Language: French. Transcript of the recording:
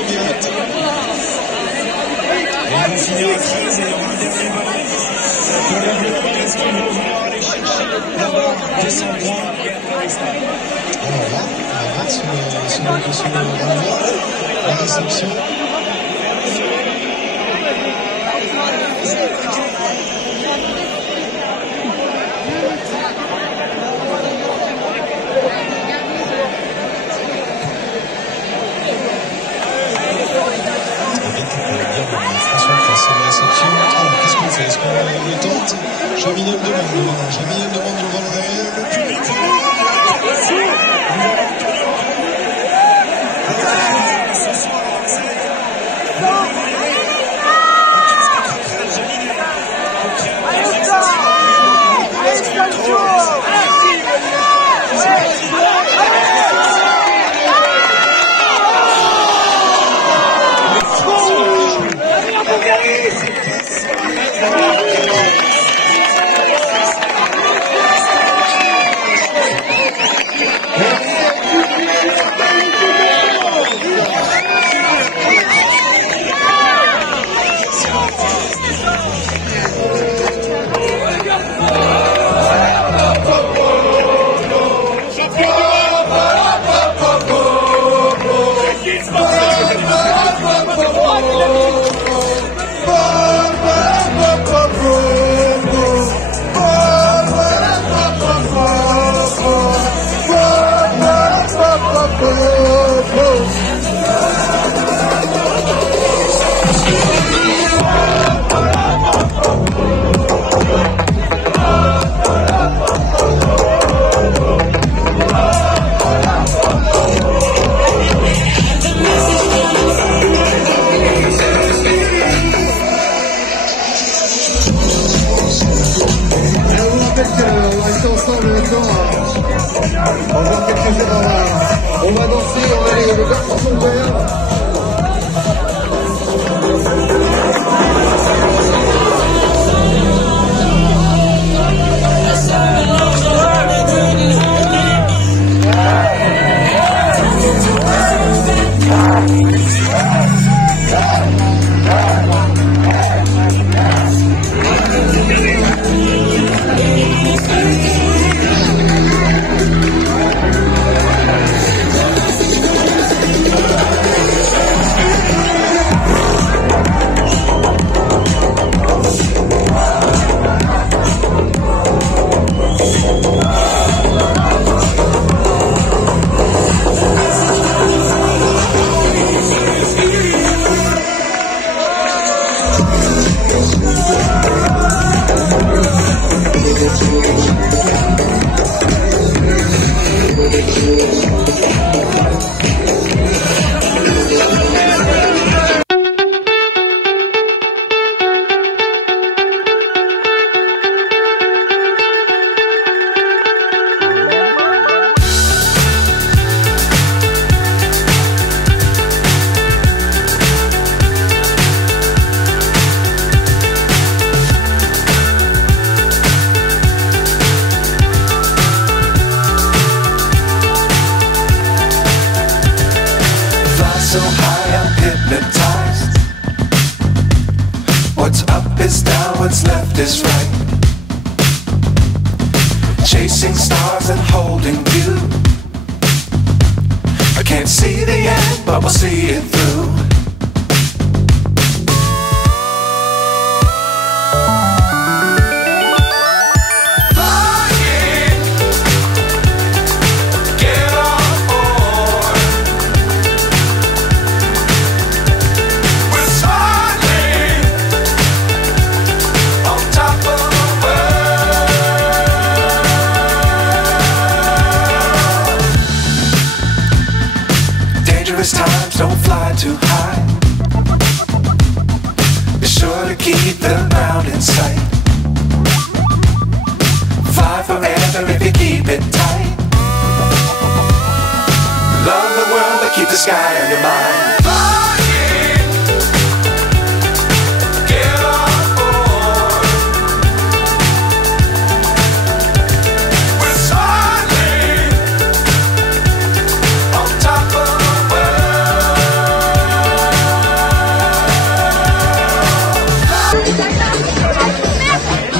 en direct. Et on finira à 13 et il y aura un dernier volet pour les Bleus parce qu'ils vont vouloir aller chercher la barre des 100 points et après les stades. Alors là, on va voir sur la réception. Qu'est-ce qu'on fait? Est-ce qu'on le tente? Chaminet me demande le vol réel. Le public ce soir, c'est Encore quelques heures, on va danser, on va aller, les garçons sont verts. So high I'm hypnotized. What's up is down, what's left is right. Chasing stars and holding you. I can't see the end, but we'll see it through. Times don't fly too high. Be sure to keep the ground in sight. Fly forever if you keep it tight. Love the world but keep the sky on your mind.